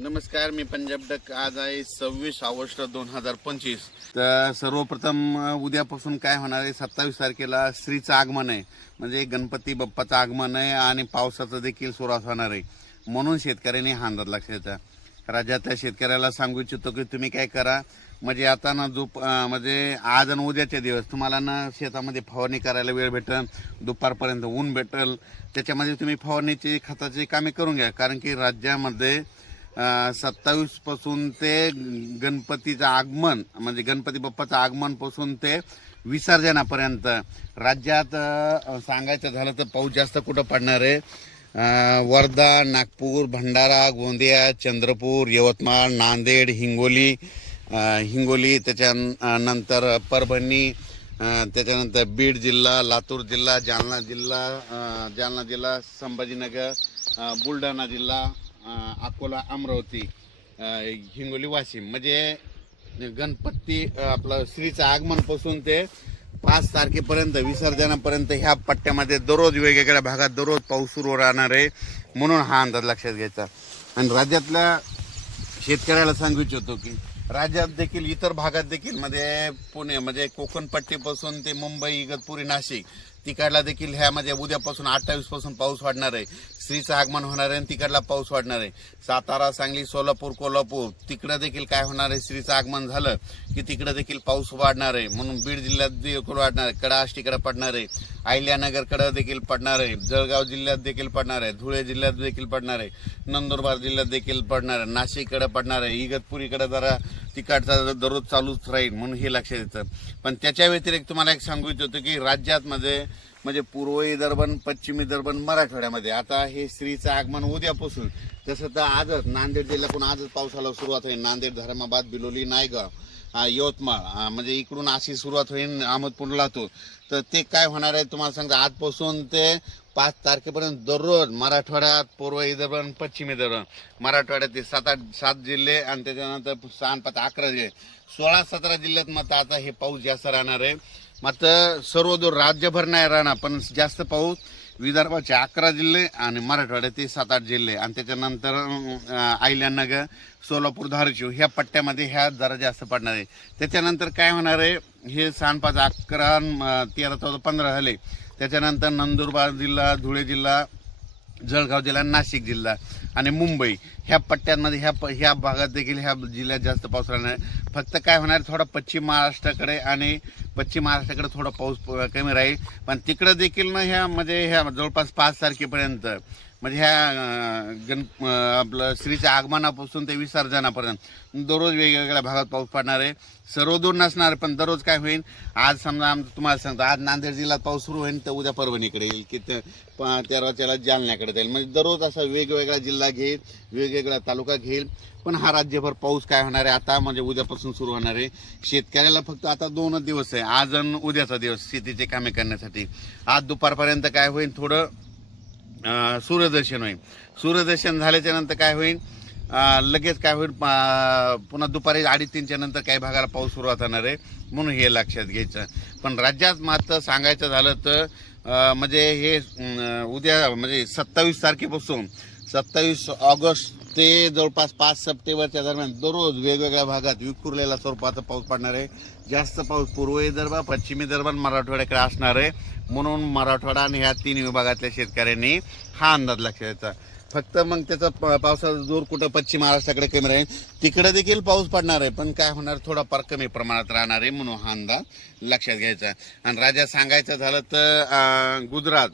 नमस्कार मी पंजाब डक आज आहे सव्वीस ऑगस्ट दोन हजार पंचवीस तर सर्वप्रथम उद्यापासून काय होणार आहे सत्तावीस तारखेला स्त्रीचं आगमन आहे म्हणजे गणपती बाप्पाचं आगमन आहे आणि पावसाचं देखील सुरास होणार आहे म्हणून शेतकऱ्यांनी हा अंदाज लक्षायचा राज्यातल्या शेतकऱ्याला सांगू इच्छितो की तुम्ही काय करा म्हणजे आता ना दुप म्हणजे आज आणि उद्याचे दिवस तुम्हाला ना शेतामध्ये फवारणी करायला वेळ भेटेल दुपारपर्यंत ऊन भेटेल त्याच्यामध्ये तुम्ही फवारणीची खताची कामे करून घ्या कारण की राज्यामध्ये सत्तावीसपासून ते गणपतीचं आगमन म्हणजे गणपती बाप्पाचं आगमनपासून ते विसर्जनापर्यंत राज्यात सांगायचं झालं तर पाऊस जास्त कुठं पडणार आहे वर्धा नागपूर भंडारा गोंदिया चंद्रपूर यवतमाळ नांदेड हिंगोली हिंगोली त्याच्यानंतर परभणी त्याच्यानंतर बीड जिल्हा लातूर जिल्हा जालना जिल्हा जालना जिल्हा संभाजीनगर बुलढाणा जिल्हा अकोला अमरावती हिंगोली वाशिम म्हणजे गणपती आपलं श्रीचं आगमनपासून ते पाच तारखेपर्यंत विसर्जनापर्यंत ह्या पट्ट्यामध्ये दररोज वेगवेगळ्या भागात दररोज पाऊस सुरू राहणार आहे म्हणून हा अंदाज लक्षात घ्यायचा आणि राज्यातल्या शेतकऱ्याला सांगू इच्छितो की राज्यात देखील इतर भागात देखील म्हणजे पुणे म्हणजे कोकणपट्टीपासून ते मुंबई इगतपुरी नाशिक तिकडला देखील ह्या म्हणजे उद्यापासून अठ्ठावीस पासून पाऊस वाढणार आहे श्रीचं आगमन होणार आहे आणि तिकडला पाऊस वाढणार आहे सातारा सांगली सोलापूर कोल्हापूर तिकडं देखील काय होणार आहे श्रीचं आगमन झालं की तिकडं देखील पाऊस वाढणार आहे म्हणून बीड जिल्ह्यात देखील वाढणार आहे कडाष्टीकडे पडणार आहे अहिल्यानगरकडे देखील पडणार आहे जळगाव जिल्ह्यात देखील पडणार आहे धुळे जिल्ह्यात देखील पडणार आहे नंदुरबार जिल्ह्यात देखील पडणार आहे नाशिककडे पडणार आहे इगतपुरीकडे जरा तिकडचा दररोज चालूच राहील म्हणून हे लक्षात येतं पण त्याच्या व्यतिरिक्त तुम्हाला एक सांगू इच्छितो की राज्यातमध्ये म्हणजे पूर्व विदर्भन पश्चिम विदर्भन मराठवाड्यामध्ये आता हे स्त्रीचं आगमन उद्यापासून जसं तर आजच नांदेड जिल्ह्यातून आजच पावसाला सुरुवात आहे नांदेड धर्माबाद बिलोली नायगाव यवतमाळ म्हणजे इकडून अशी सुरुवात होईल अहमदपूरला तो तर ते काय होणार आहे तुम्हाला सांगतो आजपासून ते पाच तारखेपर्यंत दररोज मराठवाड्यात पूर्व विदर्भ पश्चिम विदर्भ मराठवाड्यात सात आठ सात जिल्हे आणि त्याच्यानंतर सहा पाच अकरा जिल्हे सोळा सतरा जिल्ह्यात मात्र आता हे पाऊस जास्त राहणार आहे मात्र सर्वदूर राज्यभर नाही राहणार पण जास्त पाऊस विदर्भाचे अकरा जिल्हे आणि मराठवाड्याचे सात आठ जिल्हे आणि त्याच्यानंतर आयल्यानगर सोलापूर धारशिव ह्या पट्ट्यामध्ये ह्या जरा जास्त पडणार आहे त्याच्यानंतर काय होणार आहे हे पाच अकरा तेरा चौदा पंधरा झाले त्याच्यानंतर नंदुरबार जिल्हा धुळे जिल्हा जळगाव जिल्हा नाशिक जिल्हा आणि मुंबई ह्या पट्ट्यांमध्ये ह्या ह्या भागात देखील ह्या जिल्ह्यात जास्त पाऊस राहणार फक्त काय होणार थोडा पश्चिम महाराष्ट्राकडे आणि पश्चिम महाराष्ट्राकडे थोडा पाऊस कमी राहील पण तिकडं देखील ना ह्या म्हणजे ह्या जवळपास पाच तारखेपर्यंत म्हणजे ह्या गण आपलं श्रीच्या आगमनापासून ते विसर्जनापर्यंत दररोज वेगवेगळ्या भागात पाऊस पडणार आहे सर्व दूर नसणार पण दररोज काय होईल आज समजा आम तुम्हाला सांगतो आज नांदेड जिल्ह्यात पाऊस सुरू होईल तर उद्या परभणीकडे येईल की त्याला जालन्याकडे जाईल म्हणजे दररोज असा वेगवेगळा जिल्हा घेईल वेगवेगळा तालुका घेईल पण हा राज्यभर पाऊस काय होणार आहे आता म्हणजे उद्यापासून सुरू होणार आहे शेतकऱ्याला फक्त आता दोनच दिवस आहे आज आणि उद्याचा दिवस शेतीचे कामे करण्यासाठी आज दुपारपर्यंत काय होईल थोडं सूर्यदर्शन होईल सूर्यदर्शन झाल्याच्या नंतर काय होईल लगेच काय होईल पुन्हा दुपारी अडीच तीनच्या नंतर काही भागाला पाऊस सुरुवात होणार आहे म्हणून हे लक्षात घ्यायचं पण राज्यात मात्र सांगायचं झालं तर म्हणजे हे उद्या म्हणजे सत्तावीस तारखेपासून सत्तावीस ऑगस्ट ते जवळपास पाच सप्टेंबरच्या दरम्यान दररोज वेगवेगळ्या भागात विखुरलेला स्वरूपाचा पाऊस पडणार आहे जास्त पाऊस पूर्व विदर्भ पश्चिम विदर्भ मराठवाड्याकडे असणार आहे म्हणून मराठवाडा आणि ह्या तीन विभागातल्या शेतकऱ्यांनी हा अंदाज लक्षात द्यायचा फक्त मग त्याचा पावसाचा जोर कुठं पश्चिम महाराष्ट्राकडे कमी राहील तिकडे देखील पाऊस पडणार आहे पण काय होणार थोडाफार कमी प्रमाणात राहणार आहे म्हणून हा अंदाज लक्षात घ्यायचा आणि राजा सांगायचं झालं तर गुजरात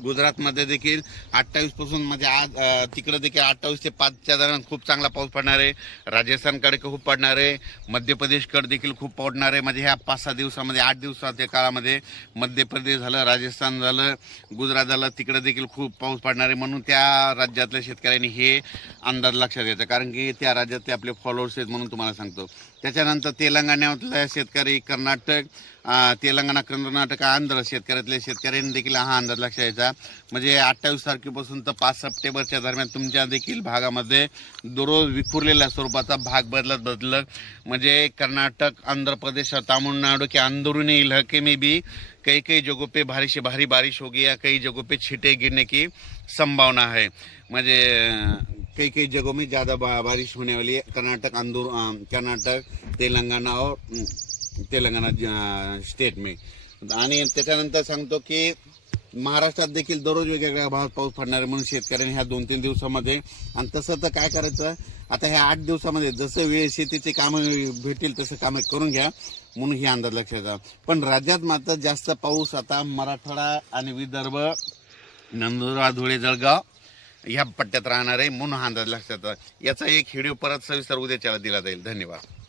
गुजरातमध्ये देखील अठ्ठावीसपासून पासून म्हणजे आज तिकडे देखील अठ्ठावीस ते पाचच्या दरम्यान खूप चांगला पाऊस पडणार आहे राजस्थानकडे खूप पडणार आहे मध्य प्रदेशकडे देखील खूप पडणार आहे म्हणजे ह्या पाच सहा दिवसामध्ये आठ दिवसाच्या काळामध्ये मध्य प्रदेश झालं राजस्थान झालं गुजरात झालं तिकडे देखील खूप पाऊस पडणार आहे म्हणून त्या राज्यातल्या शेतकऱ्यांनी हे अंदाज लक्षात घ्यायचा कारण की त्या राज्यातले आपले फॉलोअर्स आहेत म्हणून तुम्हाला सांगतो त्याच्यानंतर तेलंगणातल्या शेतकरी कर्नाटक तेलंगणा कर्नाटक आंध्र शेतकऱ्यातल्या शेतकऱ्यांनी देखील हा अंदाज लक्ष यायचा म्हणजे अठ्ठावीस तारखेपासून तर पाच सप्टेंबरच्या दरम्यान तुमच्या देखील भागामध्ये दररोज विखुरलेल्या स्वरूपाचा भाग बदलत बदलत म्हणजे कर्नाटक आंध्र प्रदेश तामिळनाडू की अंदरूनी इलाके में बी काही काही जगो पे भारी भारी बारिश होगी या काही जगहों पे छिटे गिरने की संभावना आहे म्हणजे काही काही जगो में ज़्यादा बारिश होने वाली कर्नाटक आंदोर कर्नाटक तेलंगाना तेलंगणा स्टेट मे आणि त्याच्यानंतर सांगतो की महाराष्ट्रात देखील दररोज वेगवेगळ्या भागात पाऊस पडणार म्हणून शेतकऱ्यांनी ह्या दोन तीन दिवसामध्ये आणि तसं तर काय करायचं आता ह्या आठ दिवसामध्ये जसं वेळ शेतीचे कामं भेटतील तसं कामं करून घ्या म्हणून ही अंदाज लक्षात जा पण राज्यात मात्र जास्त पाऊस आता मराठवाडा आणि विदर्भ नंदुरबार धुळे जळगाव ह्या पट्ट्यात राहणार आहे म्हणून हा अंदाज लक्षात याचा एक व्हिडिओ परत सविस्तर उद्याच्याला दिला जाईल धन्यवाद